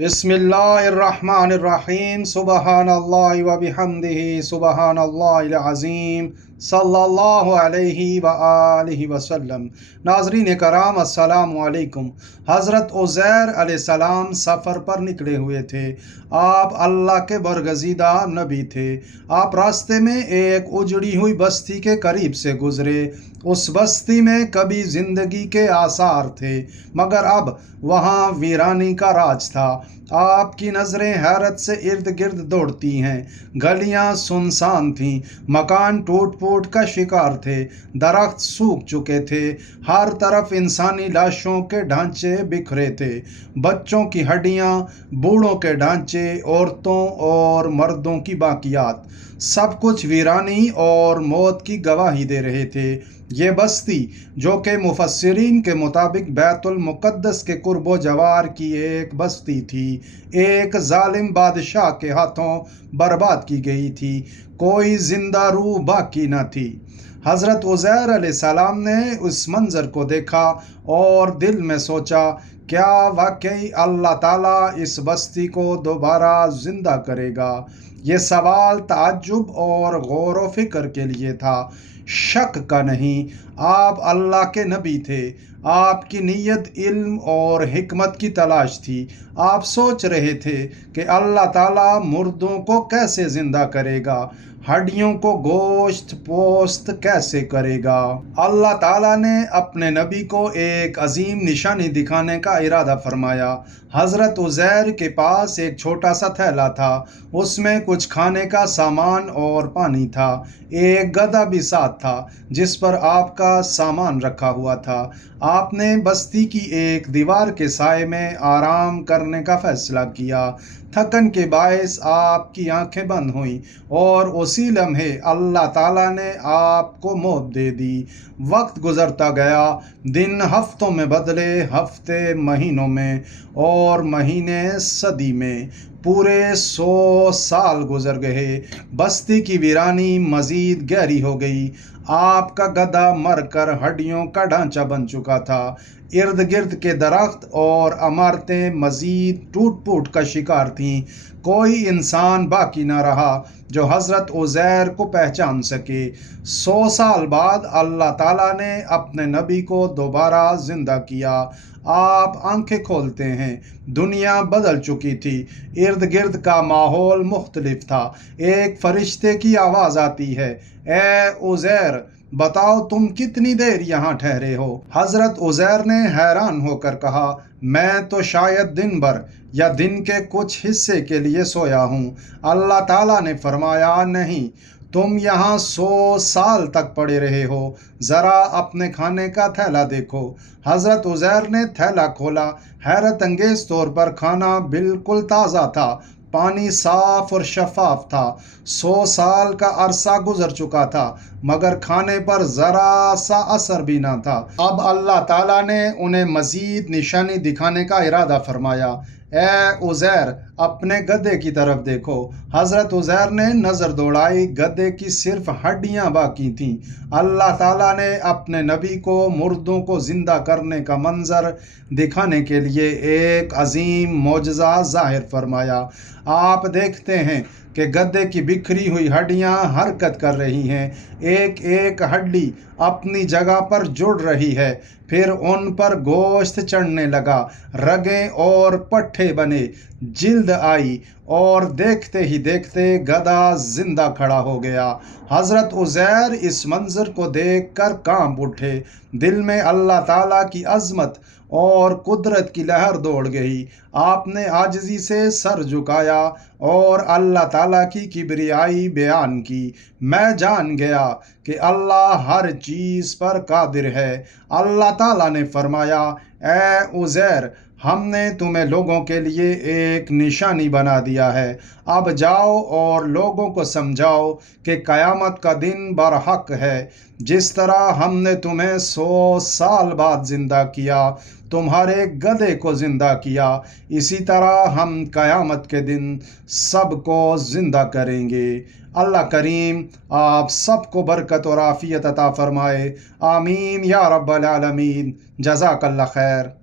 بسم اللہ الرحمن الرحیم سبحان اللہ و بحمدہ سبحان اللہ العظیم صلی اللہ علیہ وآلہ وسلم۔ ناظرین کرام السلام علیکم۔ حضرت عزیر علیہ السلام سفر پر نکلے ہوئے تھے۔ آپ اللہ کے برگزیدہ نبی تھے۔ آپ راستے میں ایک اجڑی ہوئی بستی کے قریب سے گزرے۔ اس بستی میں کبھی زندگی کے آثار تھے، مگر اب وہاں ویرانی کا راج تھا۔ آپ کی نظریں حیرت سے ارد گرد دوڑتی ہیں۔ گلیاں سنسان تھیں، مکان ٹوٹ پوٹ کا شکار تھے، درخت سوکھ چکے تھے، ہر طرف انسانی لاشوں کے ڈھانچے بکھرے تھے، بچوں کی ہڈیاں، بوڑھوں کے ڈھانچے، عورتوں اور مردوں کی باقیات، سب کچھ ویرانی اور موت کی گواہی دے رہے تھے۔ یہ بستی، جو کہ مفسرین کے مطابق بیت المقدس کے قرب و جوار کی ایک بستی تھی، ایک ظالم بادشاہ کے ہاتھوں برباد کی گئی تھی۔ کوئی زندہ روح باقی نہ تھی۔ حضرت عزیر علیہ السلام نے اس منظر کو دیکھا اور دل میں سوچا، کیا واقعی اللہ تعالیٰ اس بستی کو دوبارہ زندہ کرے گا؟ یہ سوال تعجب اور غور و فکر کے لیے تھا، شک کا نہیں۔ آپ اللہ کے نبی تھے۔ آپ کی نیت علم اور حکمت کی تلاش تھی۔ آپ سوچ رہے تھے کہ اللہ تعالیٰ مردوں کو کیسے زندہ کرے گا، ہڈیوں کو گوشت پوست کیسے کرے گا۔ اللہ تعالیٰ نے اپنے نبی کو ایک عظیم نشانی دکھانے کا ارادہ فرمایا۔ حضرت عزیر کے پاس ایک چھوٹا سا تھیلا تھا، اس میں کچھ کھانے کا سامان اور پانی تھا۔ ایک گدھا بھی ساتھ تھا جس پر آپ کا سامان رکھا ہوا تھا۔ آپ نے بستی کی ایک دیوار کے سائے میں آرام کرنے کا فیصلہ کیا۔ تھکن کے باعث آپ کی آنکھیں بند ہوئیں اور اسی لمحے اللہ تعالیٰ نے آپ کو موت دے دی۔ وقت گزرتا گیا، دن ہفتوں میں بدلے، ہفتے مہینوں میں اور مہینے صدی میں۔ پورے 100 سال گزر گئے۔ بستی کی ویرانی مزید گہری ہو گئی۔ آپ کا گدھا مر کر ہڈیوں کا ڈھانچہ بن چکا تھا۔ ارد گرد کے درخت اور عمارتیں مزید ٹوٹ پوٹ کا شکار تھیں۔ کوئی انسان باقی نہ رہا جو حضرت عزیر کو پہچان سکے۔ 100 سال بعد اللہ تعالیٰ نے اپنے نبی کو دوبارہ زندہ کیا۔ آپ آنکھیں کھولتے ہیں، دنیا بدل چکی تھی، ارد گرد کا ماحول مختلف تھا۔ ایک فرشتے کی آواز آتی ہے، اے عزیر، بتاؤ تم کتنی دیر یہاں ٹھہرے ہو؟ حضرت عزیر نے حیران ہو کر کہا، میں تو شاید دن بھر یا دن کے کچھ حصے کے لیے سویا ہوں۔ اللہ تعالیٰ نے فرمایا، نہیں، تم یہاں 100 سال تک پڑے رہے ہو۔ ذرا اپنے کھانے کا تھیلا دیکھو۔ حضرت عزیر نے تھیلا کھولا۔ حیرت انگیز طور پر کھانا بالکل تازہ تھا، پانی صاف اور شفاف تھا۔ 100 سال کا عرصہ گزر چکا تھا، مگر کھانے پر ذرا سا اثر بھی نہ تھا۔ اب اللہ تعالیٰ نے انہیں مزید نشانی دکھانے کا ارادہ فرمایا۔ اے عزیر، اپنے گدھے کی طرف دیکھو۔ حضرت عزیر نے نظر دوڑائی، گدھے کی صرف ہڈیاں باقی تھیں۔ اللہ تعالیٰ نے اپنے نبی کو مردوں کو زندہ کرنے کا منظر دکھانے کے لیے ایک عظیم معجزہ ظاہر فرمایا۔ آپ دیکھتے ہیں کہ گدھے کی بکھری ہوئی ہڈیاں حرکت کر رہی ہیں، ایک ایک ہڈی اپنی جگہ پر جڑ رہی ہے، پھر ان پر گوشت چڑھنے لگا، رگیں اور پٹھے بنے، جلد آئی اور دیکھتے ہی دیکھتے گدھا زندہ کھڑا ہو گیا۔ حضرت عزیر اس منظر کو دیکھ کر کانپ اٹھے۔ دل میں اللہ تعالیٰ کی عظمت اور قدرت کی لہر دوڑ گئی۔ آپ نے عاجزی سے سر جھکایا اور اللہ تعالیٰ کی کبریائی بیان کی۔ میں جان گیا کہ اللہ ہر چیز پر قادر ہے۔ اللہ تعالیٰ نے فرمایا، اے عزیر، ہم نے تمہیں لوگوں کے لیے ایک نشانی بنا دیا ہے۔ اب جاؤ اور لوگوں کو سمجھاؤ کہ قیامت کا دن برحق ہے۔ جس طرح ہم نے تمہیں 100 سال بعد زندہ کیا، تمہارے گدھے کو زندہ کیا، اسی طرح ہم قیامت کے دن سب کو زندہ کریں گے۔ اللہ کریم آپ سب کو برکت اور عافیت عطا فرمائے۔ آمین یا رب العالمین۔ جزاک اللہ خیر۔